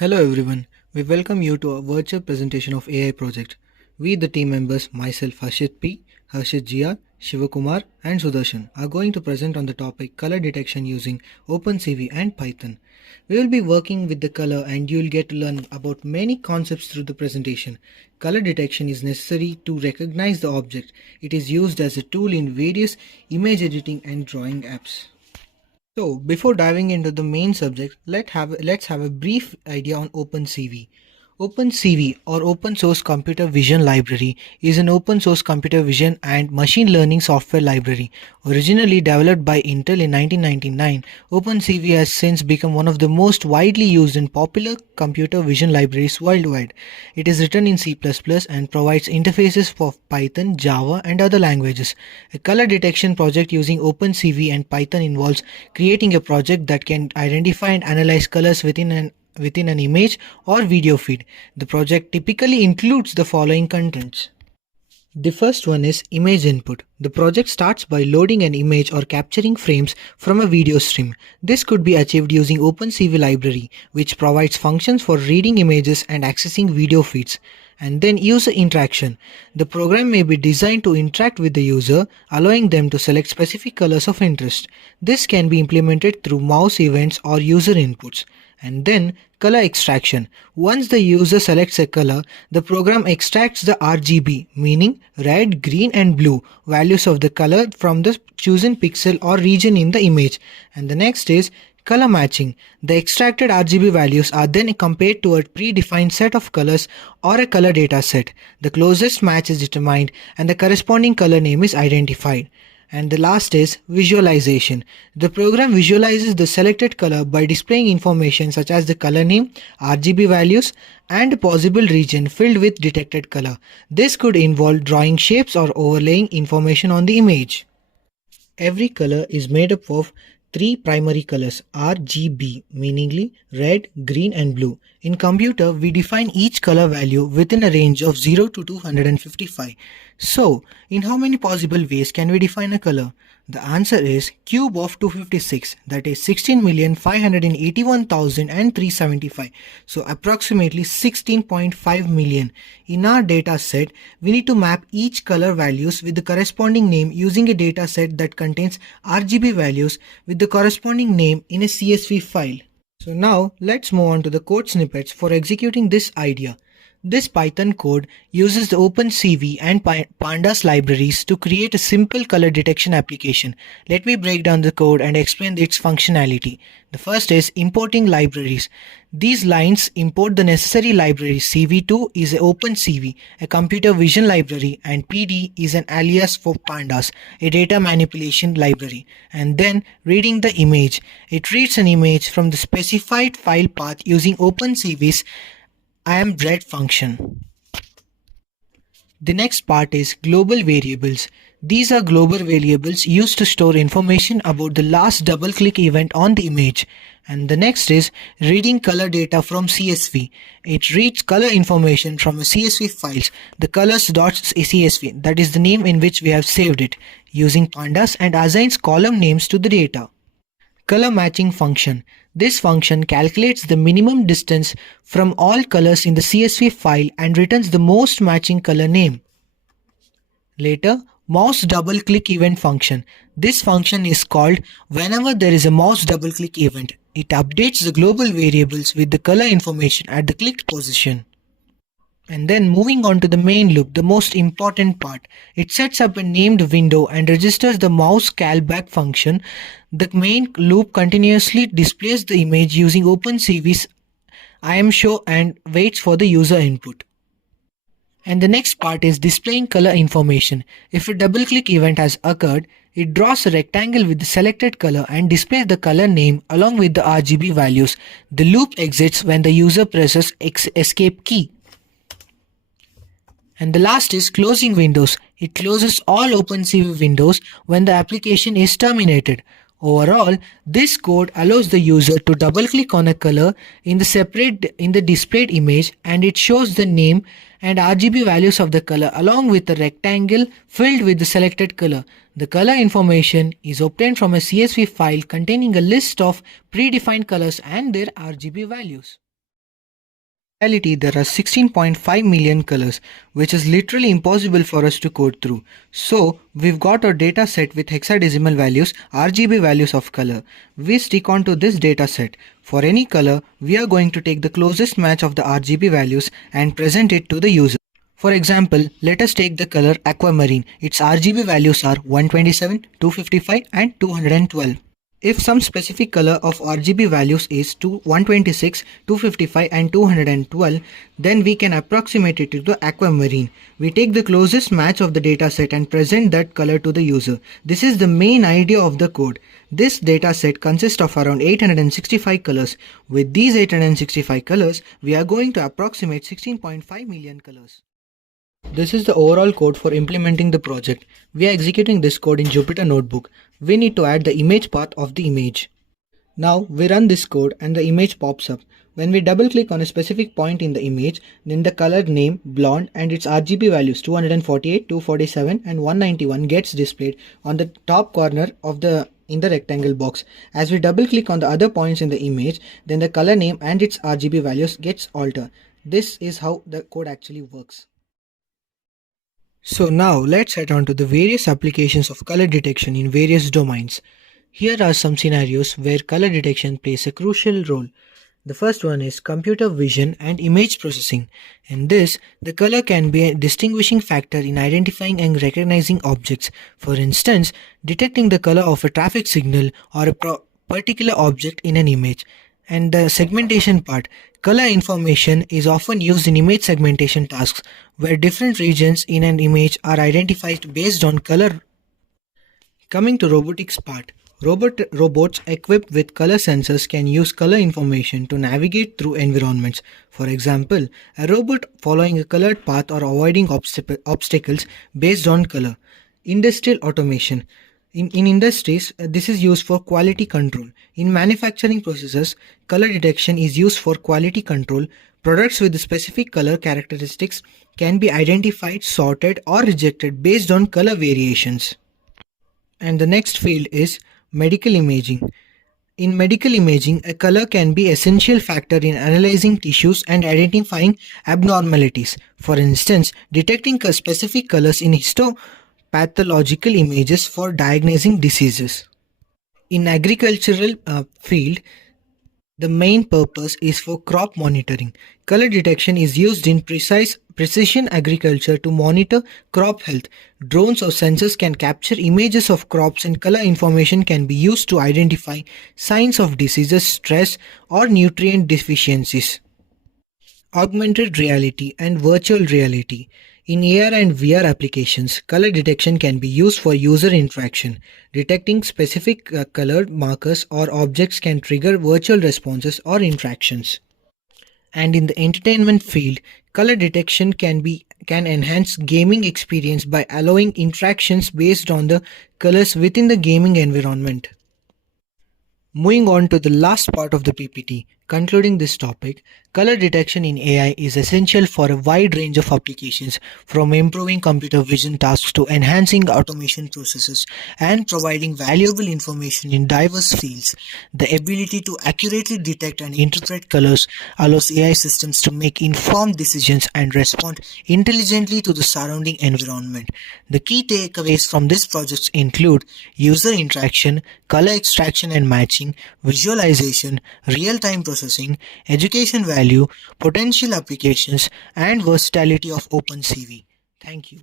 Hello everyone, we welcome you to a virtual presentation of AI project. We the team members myself Harshith P, Harshith G R, Shivakumar and Sudarshan are going to present on the topic color detection using OpenCV and Python. We will be working with the color and you will get to learn about many concepts through the presentation. Color detection is necessary to recognize the object. It is used as a tool in various image editing and drawing apps. So before diving into the main subject, let's have a brief idea on OpenCV. OpenCV or Open Source Computer Vision Library is an open source computer vision and machine learning software library. Originally developed by Intel in 1999, OpenCV has since become one of the most widely used and popular computer vision libraries worldwide. It is written in C++ and provides interfaces for Python, Java and other languages. A color detection project using OpenCV and Python involves creating a project that can identify and analyze colors within an image or video feed. The project typically includes the following contents. The first one is image input. The project starts by loading an image or capturing frames from a video stream. This could be achieved using OpenCV library, which provides functions for reading images and accessing video feeds. And then user interaction. The program may be designed to interact with the user, allowing them to select specific colors of interest. This can be implemented through mouse events or user inputs. And then color extraction. Once the user selects a color, the program extracts the RGB, meaning red, green and blue values of the color from the chosen pixel or region in the image. And the next is color matching. The extracted RGB values are then compared to a predefined set of colors or a color data set. The closest match is determined and the corresponding color name is identified. And the last is visualization. The program visualizes the selected color by displaying information such as the color name, RGB values, and a possible region filled with detected color. This could involve drawing shapes or overlaying information on the image. Every color is made up of three primary colors RGB, meaning red, green and blue. In computer, we define each color value within a range of 0 to 255. So, in how many possible ways can we define a color? The answer is cube of 256, that is 16,581,375. So approximately 16.5 million. In our data set, we need to map each color values with the corresponding name using a data set that contains RGB values with the corresponding name in a CSV file. So now let's move on to the code snippets for executing this idea. This Python code uses the OpenCV and Pandas libraries to create a simple color detection application. Let me break down the code and explain its functionality. The first is importing libraries. These lines import the necessary libraries. CV2 is an OpenCV, a computer vision library, and PD is an alias for Pandas, a data manipulation library. And then reading the image. It reads an image from the specified file path using OpenCV's IamRead function. The next part is global variables. These are global variables used to store information about the last double-click event on the image. And the next is reading color data from CSV. It reads color information from a CSV files, the colors.csv, that is the name in which we have saved it, using pandas and assigns column names to the data. Color matching function. This function calculates the minimum distance from all colors in the CSV file and returns the most matching color name. Later, mouse double click event function. This function is called whenever there is a mouse double click event. It updates the global variables with the color information at the clicked position. And then moving on to the main loop, the most important part. It sets up a named window and registers the mouse callback function. The main loop continuously displays the image using OpenCV's IamShow and waits for the user input. And the next part is displaying color information. If a double-click event has occurred, it draws a rectangle with the selected color and displays the color name along with the RGB values. The loop exits when the user presses escape key. And the last is closing windows. It closes all OpenCV windows when the application is terminated. Overall, this code allows the user to double-click on a color in the displayed image and it shows the name and RGB values of the color along with the rectangle filled with the selected color. The color information is obtained from a CSV file containing a list of predefined colors and their RGB values. In reality, there are 16.5 million colors, which is literally impossible for us to code through. So, we've got our data set with hexadecimal values, RGB values of color. We stick on to this data set. For any color, we are going to take the closest match of the RGB values and present it to the user. For example, let us take the color aquamarine. Its RGB values are 127, 255 and 212. If some specific color of RGB values is 126, 255 and 212, then we can approximate it to the aquamarine. We take the closest match of the dataset and present that color to the user. This is the main idea of the code. This dataset consists of around 865 colors. With these 865 colors, we are going to approximate 16.5 million colors. This is the overall code for implementing the project. We are executing this code in Jupyter Notebook. We need to add the image path of the image. Now we run this code and the image pops up. When we double click on a specific point in the image, then the color name blonde and its RGB values 248, 247 and 191 gets displayed on the top corner of in the rectangle box. As we double click on the other points in the image, then the color name and its RGB values gets altered. This is how the code actually works. So now let's head on to the various applications of color detection in various domains. Here are some scenarios where color detection plays a crucial role. The first one is computer vision and image processing. In this, the color can be a distinguishing factor in identifying and recognizing objects. For instance, detecting the color of a traffic signal or a particular object in an image. And the segmentation part. Color information is often used in image segmentation tasks where different regions in an image are identified based on color. Coming to robotics part. Robots equipped with color sensors can use color information to navigate through environments. For example, a robot following a colored path or avoiding obstacles based on color. Industrial automation. In industries, this is used for quality control. In manufacturing processes, color detection is used for quality control. Products with specific color characteristics can be identified, sorted, or rejected based on color variations. And the next field is medical imaging. In medical imaging, a color can be an essential factor in analyzing tissues and identifying abnormalities. For instance, detecting specific colors in histopathological images for diagnosing diseases. In agricultural field, the main purpose is for crop monitoring. Color detection is used in precision agriculture to monitor crop health. Drones or sensors can capture images of crops and color information can be used to identify signs of diseases, stress, or nutrient deficiencies. Augmented reality and virtual reality. In AR and VR applications, color detection can be used for user interaction. Detecting specific color markers or objects can trigger virtual responses or interactions. And in the entertainment field, color detection can enhance gaming experience by allowing interactions based on the colors within the gaming environment. Moving on to the last part of the PPT, concluding this topic, color detection in AI is essential for a wide range of applications, from improving computer vision tasks to enhancing automation processes and providing valuable information in diverse fields. The ability to accurately detect and interpret colors allows AI systems to make informed decisions and respond intelligently to the surrounding environment. The key takeaways from this project include user interaction, color extraction and matching, visualization, real-time processing, education value, potential applications, and versatility of OpenCV. Thank you.